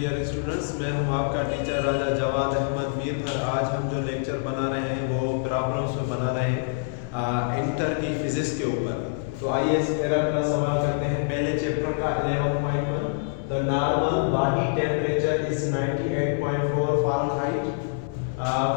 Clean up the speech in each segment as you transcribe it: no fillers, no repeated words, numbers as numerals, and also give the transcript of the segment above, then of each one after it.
Dear students, मैं हूं आपका टीचर राजा जवाद अहमद मीर। आज हम जो लेक्चर बना रहे हैं वो प्रॉब्लम्स में बना रहे हैं इंटर की फिजिक्स के ऊपर। तो आइए इस एरर का सवाल करते हैं। पहले चैप्टर का 11.1 the normal body temperature is 98.4 Fahrenheit.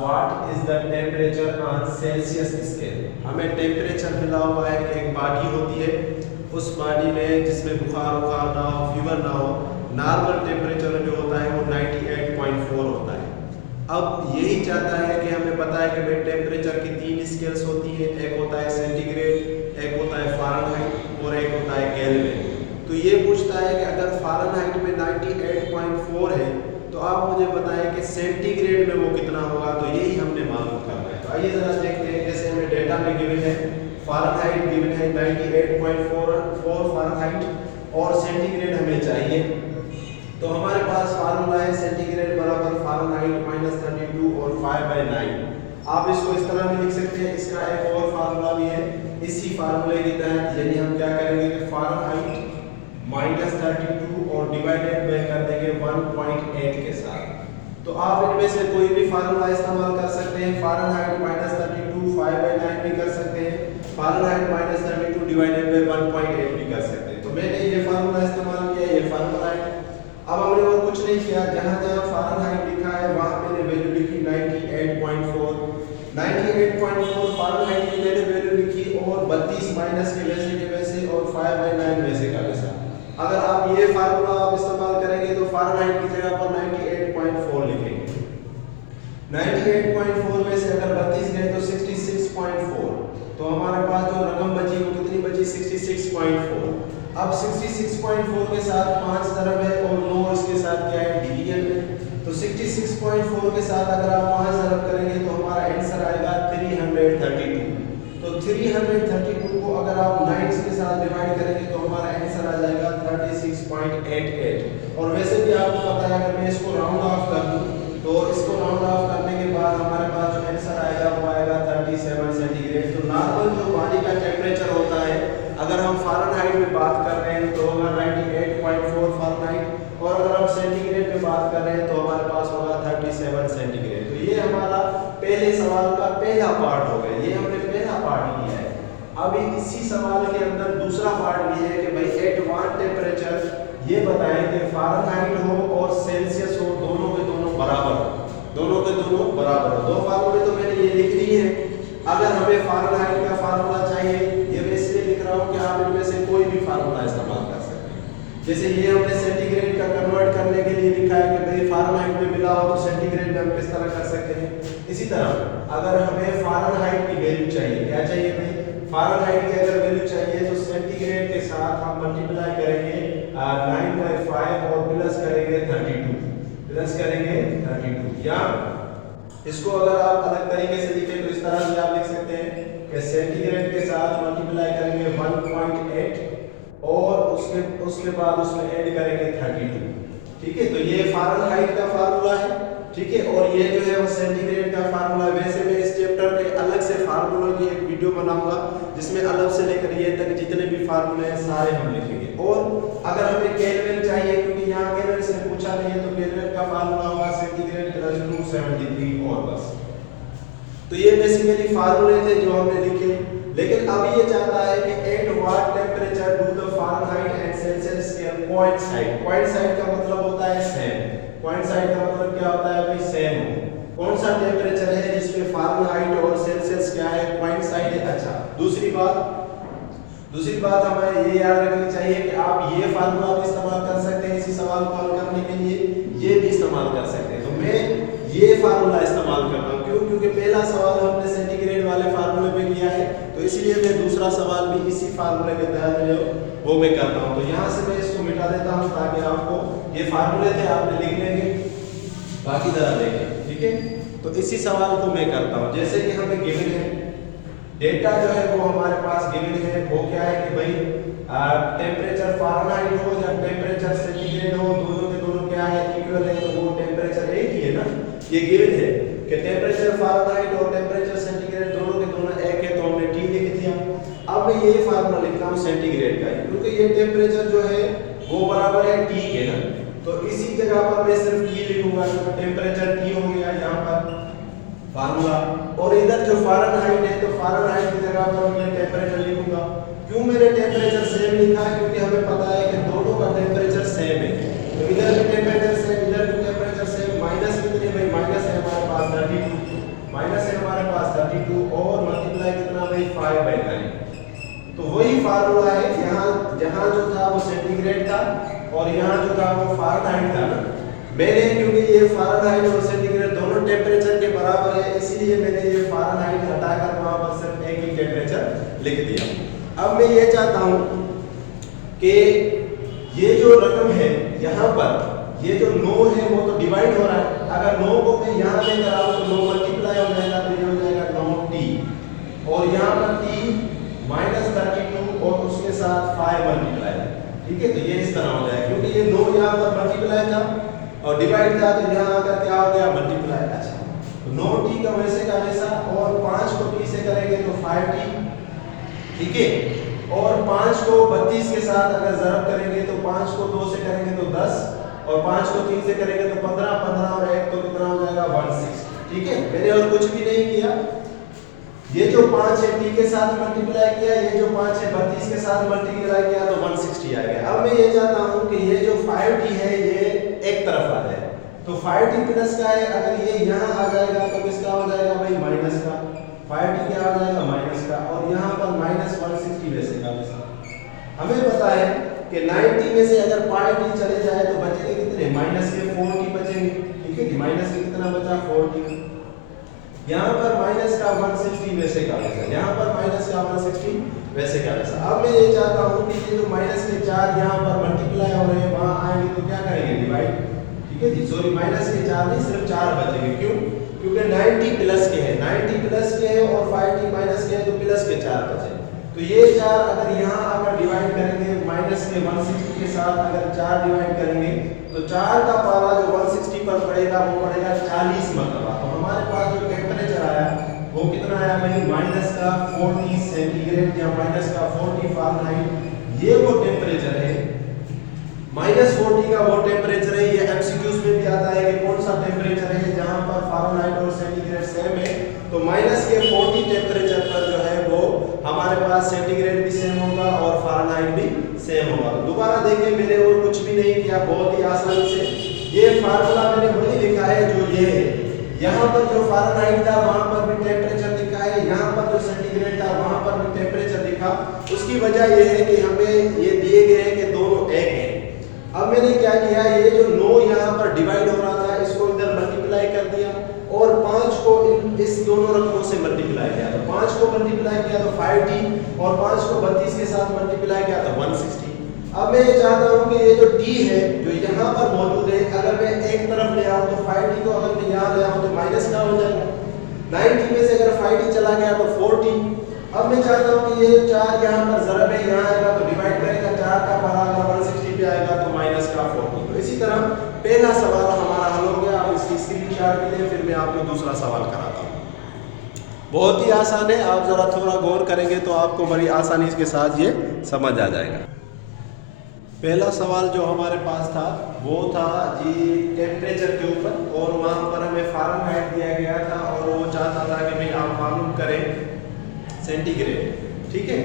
What is the temperature on Celsius scale. हमें टेम्परेचर मिला हुआ है कि एक बॉडी होती है, उस बॉडी में जिसमें बुखार उखार ना हो, फीवर ना हो, नॉर्मल टेम्परेचर जो होता है वो 98.4 होता है। अब यही चाहता है कि हमें पता है कि भाई टेम्परेचर की 3 स्केल्स होती है, एक होता है सेंटीग्रेड, एक होता है फ़ारेनहाइट और एक होता है केल्विन। तो ये पूछता है कि अगर फ़ारेनहाइट में 98.4 है तो आप मुझे बताएं कि सेंटीग्रेड में वो कितना होगा। तो यही हमने मालूम करना है। तो आइए ज़रा देखते हैं। जैसे हमें डेटा में गिवन है फ़ारेनहाइट गिवन है 98.4 फ़ारेनहाइट और सेंटीग्रेड हमें चाहिए। तो हमारे पास फार्मूला है सेंटीग्रेड बराबर फ़ारेनहाइट माइनस 32 और 5/9। आप इसको इस तरह भी लिख सकते हैं। इसका एक और फार्मूला भी है इसी फार्मूले के तहत, यानी हम क्या करेंगे कि फ़ारेनहाइट माइनस 32 और डिवाइडेड बाय कर देंगे 1.8 के साथ। तो आप इनमें से कोई भी फार्मूला इस्तेमाल कर सकते हैं। फ़ारेनहाइट माइनस 32 5/9 भी कर सकते हैं, फ़ारेनहाइट माइनस 32 डिवाइडेड बाय 1.8 भी कर सकते हैं। तो मैंने ये फार्मूला इस्तेमाल किया, ये फार्मूला है। अब हमने और कुछ नहीं किया, जहां जहां फ़ारेनहाइट लिखा है वहां मैंने वैल्यू लिखी 98.4 फ़ारेनहाइट की मैंने वैल्यू लिखी और 32 माइनस के वैसे और 5/9 वैसे का वैसा। अगर आप ये फार्मूला आप इस्तेमाल करेंगे तो फ़ारेनहाइट की जगह पर 98.4 लिखेंगे। 98.4 में से अगर 32 गए तो 66.4। तो हमारे पास जो रकम बची वो कितनी बची 66.4। अब 66.4 के साथ 5 दरब है और 9 इसके साथ क्या है डिवीजन में। तो 66.4 के साथ अगर आप 5 दरब करेंगे तो हमारा आंसर आएगा 332। तो 332 को अगर आप 9 के साथ डिवाइड करेंगे तो हमारा आंसर आ जाएगा 36.88। और वैसे भी आपको पता है अगर मैं इसको राउंड ऑफ कर दूं तो इसको राउंड ऑफ करने के बाद हमारे पास जो आंसर आएगा वो आएगा 37 सेंटीग्रेड। तो नॉर्मल जो बॉडी का टेम्परेचर होता है, अगर हम फ़ारेनहाइट में बात कर रहे हैं तो होगा 98.4 फ़ारेनहाइट और अगर हम सेंटीग्रेड में बात कर रहे हैं तो हमारे पास होगा 37 सेंटीग्रेड। तो ये हमारा पहले सवाल का पहला पार्ट हो गया। ये हमने पहला पार्ट किया है। अभी इसी सवाल के अंदर दूसरा पार्ट भी है कि भाई एट व्हाट टेम्परेचर ये बताएं कि फ़ारेनहाइट हो और सेल्सियस हो, दोनों के दोनों बराबर हो, दोनों के दोनों बराबर हो। दो फार्मूले तो मैंने ये लिख दिए हैं। अगर हमें फ़ारेनहाइट का फार्मूला चाहिए, ये मैं इसलिए लिख रहा हूँ कि आप इनमें से कोई भी फार्मूला इस्तेमाल कर सकते हैं। जैसे ये हमने सेंटीग्रेड का कन्वर्ट करने के लिए लिखा है कि भाई फ़ारेनहाइट में मिला हो तो सेंटीग्रेड में हम किस तरह कर सकते हैं। इसी तरह अगर हमें फ़ारेनहाइट की वैल्यू चाहिए, क्या चाहिए भाई, फ़ारेनहाइट की अगर वैल्यू चाहिए तो सेंटीग्रेड के साथ हम मल्टीप्लाई करेंगे 9/5 और प्लस करेंगे 32, प्लस करेंगे 32। या इसको अगर आप अलग तरीके से लिखें तो इस तरह से आप लिख सकते हैं कि सेंटीग्रेड के साथ मल्टीप्लाई करेंगे 1.8 और उसके बाद उसमें ऐड करेंगे 32। ठीक है, तो ये फ़ारेनहाइट का फार्मूला है। ठीक है, और ये जो है वो सेंटीग्रेड का फार्मूला। वैसे मैं इस चैप्टर के अलग से फार्मूलों की एक वीडियो बनाऊंगा जिसमें अलग से लेकर ये तक जितने भी फार्मूले हैं सारे हम लिखेंगे। और अगर हमें केल्विन चाहिए, क्योंकि यहाँ केल्विन से पूछा नहीं है, तो केल्विन का फार्मूला होगा सेंटीग्रेड प्लस 273 और बस। तो ये बेसिकली फार्मूले थे जो हमने लिखे। लेकिन अब ये चाहता है कि at what temperature do the Fahrenheit and Celsius scale coincide. Coincide का मतलब होता है सेम। कोइंसाइड का मतलब क्या होता है भाई, सेम हो। कौन सा टेम्परेचर है जिसमें फ़ारेनहाइट और सेल्सियस क्या है, कोइंसाइड है। अच्छा, दूसरी बात हमें ये याद रखनी चाहिए कि आप ये फार्मूला भी इस्तेमाल कर सकते हैं इसी सवाल को हल करने के लिए, ये भी इस्तेमाल कर सकते हैं। तो मैं ये फार्मूला इस्तेमाल करता हूँ, क्यों, क्योंकि पहला सवाल हमने सेंटीग्रेड वाले फार्मूले पे किया है, तो इसलिए मैं दूसरा सवाल भी इसी फार्मूले के तहत जो वो मैं करता हूँ। तो यहाँ से मैं इसको मिटा देता हूँ ताकि आपको ये फार्मूले थे आपने लिख लेंगे, बाकी जरा देखें। ठीक है, तो इसी सवाल को मैं करता हूँ। जैसे कि हमें गिवन है डेटा जो है वो हमारे पास गिवन है, वो क्या है कि भाई टेम्परेचर फ़ारेनहाइट हो या टेम्परेचर सेंटीग्रेड हो, दोनों के दोनों क्या है इक्वल है। तो वो टेम्परेचर एक ही है ना, ये गिवन है कि टेम्परेचर फ़ारेनहाइट और टेम्परेचर सेंटीग्रेड दोनों के दोनों एक है, तो हमने टी लिख दिया। अब मैं ये फार्मूला लिखता हूँ सेंटीग्रेड का, क्योंकि ये टेम्परेचर जो है वो बराबर है टी के ना। तो इसी इसकी जगह पर मैं सिर्फ T लिखूंगा, तो टेम्परेचर T हो गया यहाँ पर फार्मूला। और इधर जो फ़ारेनहाइट है, तो फ़ारेनहाइट की जगह पर मैं टेम्परेचर लिखूंगा। क्यों मैंने टेम्परेचर सेम लिखा? क्योंकि हमें पता है कि दोनों का टेम्परेचर सेम है। तो इधर भी टेम्परेचर सेम, इधर भी टेम्परेचर सेम। माइनस कितने भाई? माइनस है हमारे पास 32, माइनस है हमारे पास 32 और मल्टीप्लाई कितना भाई? 5/9। तो वही फार्मूला है यहाँ, जहाँ जो था वो सेंटीग्रेड था और यहाँ जो था वो फ़ारेनहाइट था ना। मैंने, क्योंकि ये फ़ारेनहाइट और सेंटीग्रेड दोनों टेम्परेचर के बराबर है, इसीलिए मैंने ये फ़ारेनहाइट हटाकर वहाँ पर सिर्फ एक ही टेम्परेचर लिख दिया। अब मैं ये चाहता हूँ कि ये जो रकम है यहाँ पर, ये जो 9 है वो तो डिवाइड हो रहा है। अगर 9 को मैं यहाँ लेकर आऊँ तो 9 मल्टीप्लाई हो जाएगा, तो ये हो जाएगा 9t और यहाँ पर t माइनस 32 और उसके साथ 5 मल्टीप्लाई। ठीक है, तो ये इस तरह हो जाएगा, क्योंकि ये 9 यहाँ पर मल्टीप्लाई था और डिवाइड था, तो यहाँ आकर क्या हो गया? मल्टीप्लाई। अच्छा, तो 9t का वैसे का वैसा और 5 को t से करेंगे तो 5t। ठीक है, और 5 को 32 के साथ अगर ज़रब करेंगे तो 5 को 2 से करेंगे तो 10 और 5 को 3 से करेंगे तो 15, 15 और 1 तो कितना हो जाएगा? 160। ठीक है, मैंने और कुछ भी नहीं किया। ये जो 5 है t के साथ मल्टीप्लाई किया, ये जो 5 है 32 के साथ मल्टीप्लाई किया, तो 160 आ गया। अब मैं ये चाहता हूँ कि ये जो 5t है ये एक तरफ आ जाए, तो 5t प्लस का है, अगर ये यहाँ आ जाएगा तो किसका हो जाएगा भाई? माइनस का। 5t क्या हो जाएगा? माइनस का। और यहाँ पर माइनस 160 वैसे का वैसा। हमें पता है कि 90 में से अगर 5t चले जाए तो बचेंगे कितने? माइनस के 4t बचेंगे। ठीक है, माइनस के कितना बचा? 4t। यहाँ पर माइनस का 160 वैसे का वैसा, यहाँ पर माइनस का 160 वैसे का वैसा। अब मैं ये चाहता हूँ कि ये जो माइनस के 4 यहाँ पर मल्टीप्लाई हो रहे हैं, वहाँ आएंगे तो क्या करेंगे? डिवाइड। ठीक है जी, सॉरी, माइनस के 4 नहीं, सिर्फ 4 बचेंगे। क्यों? क्योंकि 90 प्लस के है, 90 प्लस के है और 5t माइनस के है, तो प्लस के 4 बचे। तो ये 4 अगर यहाँ आकर डिवाइड करेंगे माइनस के 160 के साथ, अगर 4 डिवाइड करेंगे तो 4 का पारा जो 160 पर पड़ेगा वो पड़ेगा 40 मरतबा। तो हमारे पास जो टेम्परेचर आया वो कितना आया भाई? माइनस का 40 सेंटीग्रेड या माइनस का 40 फ़ारेनहाइट। ये वो टेम्परेचर है, माइनस 40 का वो टेम्परेचर है। ये एमसीक्यूज में भी आता है कि कौन सा टेम्परेचर है जहाँ पर फ़ारेनहाइट और सेंटीग्रेड सेम है। तो माइनस के 40 टेम्परेचर पर जो है वो हमारे पास सेंटीग्रेड भी सेम होगा और फ़ारेनहाइट भी सेम होगा। तो दोबारा देखिए, मैंने और कुछ भी नहीं किया, बहुत ही आसानी से ये फार्मूला मैंने वही लिखा है जो ये है। यहाँ पर जो फ़ारेनहाइट था वहाँ पर भी टेम्परेचर लिखा है, यहाँ पर जो सेंटीग्रेड था वहाँ पर भी टेम्परेचर लिखा। उसकी वजह ये है कि हमें ये दिए गए हैं कि दोनों एक हैं। अब मैंने क्या किया, ये जो 9 यहाँ पर डिवाइड हो रहा था इसको इधर मल्टीप्लाई कर दिया और 5 को इस दोनों रकमों से मल्टीप्लाई किया। तो 5 को मल्टीप्लाई किया तो 5t और 5 को 32 के साथ मल्टीप्लाई किया तो 160। अब मैं ये चाहता हूँ कि ये जो t है जो यहाँ पर मौजूद है, अगर मैं एक तरफ ले आऊँ तो 5t को अगर मैं यहाँ ले आऊँ तो माइनस का हो जाएगा। 90 में से अगर 5t चला गया तो 4t। अब मैं चाहता हूँ कि ये 4 यहाँ पर ज़रब है, यहाँ आएगा तो डिवाइड करेगा, 4 का पारा अगर 160 पे आएगा तो माइनस का 40। तो इसी तरह पहला सवाल हमारा हल हो गया। अब इसकी स्क्रीनशॉट के लिए फिर मैं आपको दूसरा सवाल कराता हूँ। बहुत ही आसान है, आप ज़रा थोड़ा गौर करेंगे तो आपको बड़ी आसानी के साथ ये समझ आ जाएगा। पहला सवाल जो हमारे पास था वो था जी टेम्परेचर के ऊपर, और वहाँ पर हमें फ़ारेनहाइट दिया गया था और वो चाहता था कि भाई आप मालूम करें सेंटीग्रेड। ठीक है,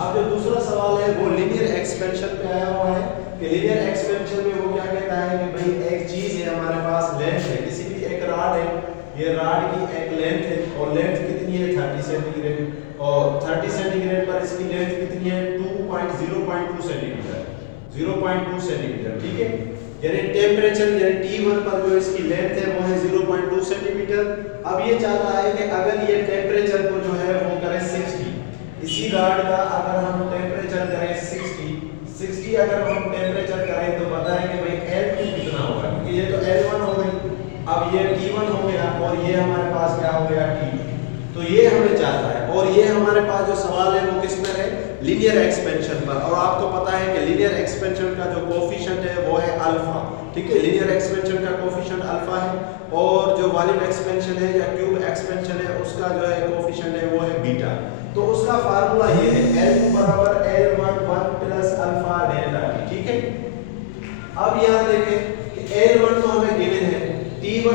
अब जो दूसरा सवाल है वो लीनियर एक्सपेंशन पे आया हुआ है कि लीनियर एक्सपेंशन में वो क्या कहता है कि भाई एक चीज़ है हमारे पास, लेंथ है, किसी भी एक राड है, ये राड की एक लेंथ है और लेंथ कितनी है 30 सेंटीग्रेड और 30 सेंटीग्रेड पर इसकी लेंथ कितनी है 0.2 सेंटीमीटर, 0.2 सेंटीमीटर। ठीक है, यानी टेम्परेचर यानी T1 पर जो इसकी लेंथ है वो है 0.2 सेंटीमीटर। अब ये चाहता है कि अगर ये टेम्परेचर को जो है वो करें 60, इसी राड का अगर हम टेम्परेचर करें 60 अगर हम टेम्परेचर करें तो बताएं कि भाई L2 कितना होगा, क्योंकि ये तो L1 हो गई, अब ये T1 हो गया और ये हमारे पास क्या हो गया T2। तो ये हमें चाहता है और ये हमारे पास जो सवाल है वो किस पर है, लीनियर एक्सपेंशन पर। और आपको पता है कि लीनियर एक्सपेंशन का जो कोफिशिएंट है वो है अल्फा। ठीक है, लीनियर एक्सपेंशन का कोफिशिएंट अल्फा है और जो वॉल्यूम एक्सपेंशन है या ट्यूब एक्सपेंशन है उसका जो है कोफिशिएंट है वो है बीटा। तो उसका फार्मूला ये है L2 बराबर L1 1 plus alpha delta T। ठीक है, अब यहाँ देखें कि L1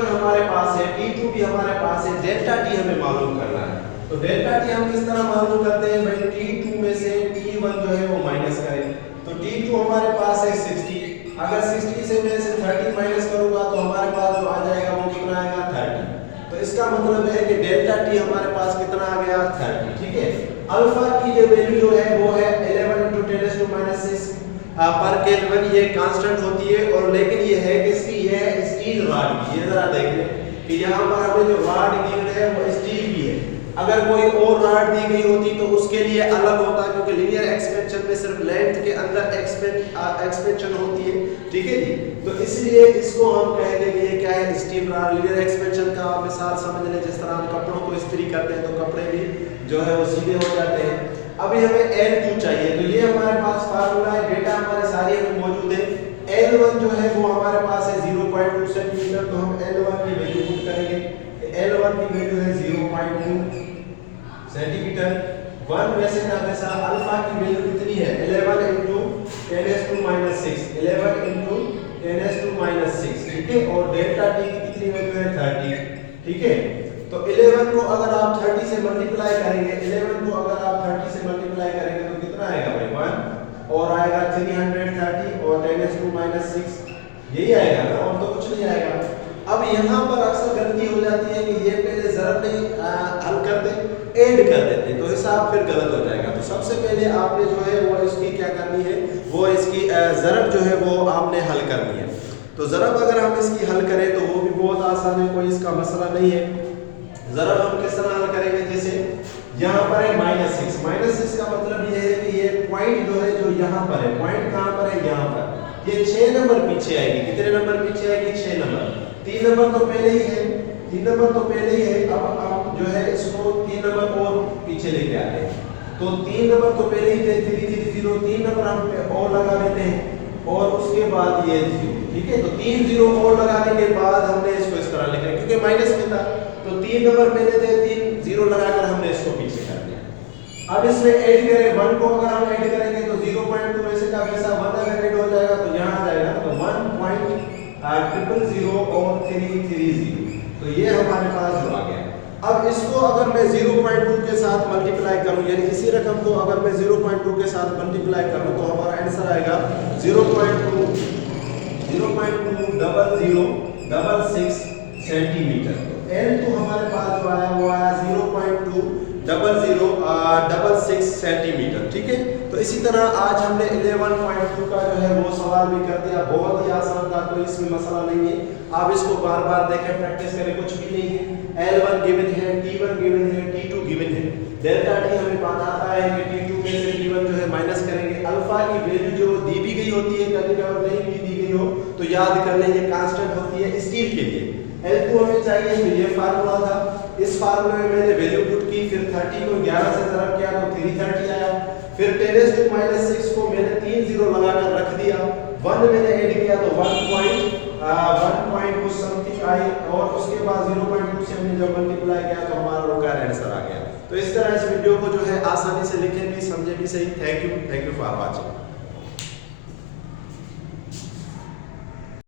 T1 हमारे पास है, T2 भी हमारे पास है, डेल्टा T हमें मालूम करना है। तो डेल्टा T हम किस तरह मालूम करते हैं भाई, T2 में से T1 जो है वो माइनस करें। तो T2 हमारे पास है 60, अगर 60 से मैं से 30 माइनस करूंगा तो हमारे पास जो आ जाएगा वो कितना आएगा 30। तो इसका मतलब है कि डेल्टा T हमारे पास कितना आ गया 30, ठीक है। अल्फा की जो वैल्यू जो है वो है 11 × 10⁻⁶ पर केल्विन, ये कांस्टेंट होती है। और लेकिन ये है कि ये है स्टील रॉड की, ये जरा देख लें कि यहाँ पर हमें जो रॉड गिवन है वो स्टील की है। अगर कोई और रॉड दी गई होती तो उसके लिए अलग होता, क्योंकि लीनियर एक्सपेंशन में सिर्फ लेंथ के अंदर एक्सपेंशन होती है, ठीक है जी। तो इसलिए इसको हम कहेंगे कि ये क्या है, स्टील रॉड। लीनियर एक्सपेंशन का मिसाल समझ लें, जिस तरह हम कपड़ों को इस्त्री करते हैं तो कपड़े भी जो है वो सीधे हो जाते हैं। अभी हमें L2 चाहिए, तो ये हमारे पास फार्मूला है, डेटा हमारे सारे में मौजूद है। L1 जो है वो हमारे पास है 0.2 सेंटीमीटर, तो हम L1 की वैल्यू पुट करेंगे। L1 की वैल्यू है 0.2 सेंटीमीटर। 1 वैसे ना वैसा अल्फा की वैल्यू कितनी है, 11 × 10⁻⁶, 11 × 10⁻⁶, ठीक है। और डेल्टा T की कितनी वैल्यू है 30, ठीक है। तो 11 को अगर आप 30 से मल्टीप्लाई करेंगे, 11 को अगर आप 30 से मल्टीप्लाई करेंगे तो कितना आएगा भाई 1, और आएगा 330 और 10⁻⁶, यही आएगा ना, और तो कुछ नहीं आएगा। अब यहाँ पर अक्सर गलती हो जाती है कि ये पहले ज़रब नहीं हल करते, ऐड कर देते, तो हिसाब फिर गलत हो जाएगा। तो सबसे पहले आपने जो है वो इसकी क्या करनी है, वो इसकी ज़रब जो है वो आपने हल करनी है। तो ज़रब अगर हम इसकी हल करें तो वो भी बहुत आसान है, कोई इसका मसला नहीं है। ज़रब हम किस तरह हल करेंगे, जैसे यहाँ पर है -6, -6 का मतलब ये है कि ये पॉइंट जो है जो यहाँ पर है, पॉइंट कहाँ पर है, यहाँ पर, ये 6 नंबर पीछे आएगी। कितने नंबर पीछे आएगी, 6 नंबर। 3 नंबर तो पहले ही है, 3 नंबर तो पहले ही है। अब हम जो है इसको 3 नंबर और पीछे लेके आते हैं, तो 3 नंबर तो पहले ही थे, 330, 3 नंबर हम और लगा देते हैं, और उसके बाद ये 0, ठीक है। तो 3 0 और लगाने के बाद हमने इसको इस तरह लिखा है, क्योंकि माइनस में था तो 3 नंबर पहले थे, 3 0 लगाकर हमने इसको पीछे कर दिया। अब इसमें ऐड करें 1 को, अगर हम ऐड करेंगे तो 0.2 वैसे का वैसा 1 अगर ऐड हो जाएगा तो यहाँ आ जाएगा, तो 1.000 और 330, तो ये हमारे पास जो आ गया। अब इसको अगर मैं 0.2 के साथ मल्टीप्लाई करूं, यानी इसी रकम को अगर मैं 0.2 के साथ मल्टीप्लाई करूं तो हमारा आंसर आएगा 0.20066 सेंटीमीटर। तो L2 हमारे पास जो आया वो आया 0.20066 सेंटीमीटर, ठीक है। तो इसी तरह आज हमने 11.2 का जो है वो सवाल भी कर दिया, बहुत ही आसान था, कोई इसमें मसला नहीं है। आप इसको बार बार देखें, प्रैक्टिस करें, कुछ भी नहीं है। L1 गिवन है, T1 गिवन है, T2 गिवन है। डेल्टा T हमें पता है कि T2 में से T1 जो है माइनस करेंगे। अल्फा की वैल्यू जो दी भी गई होती है, कभी कभी नहीं भी दी गई हो तो याद कर लें, ये कांस्टेंट होती है स्टील के लिए। L2 हमें चाहिए, तो ये फार्मूला था, इस फार्मूले में मैंने वैल्यू पुट की, फिर 30 को 11 से ज़रब किया तो 330 आया। फिर 10⁻⁶ को मैंने 3 0 लगाकर रख दिया, 1 मैंने ऐड किया तो 1 पॉइंट कुछ समथिंग आई, और उसके बाद 0.2 से हमने जब मल्टीप्लाई किया तो हमारा रोका आंसर आ गया। तो इस तरह इस वीडियो को जो है आसानी से लिखें भी, समझे भी सही। Thank you for watching.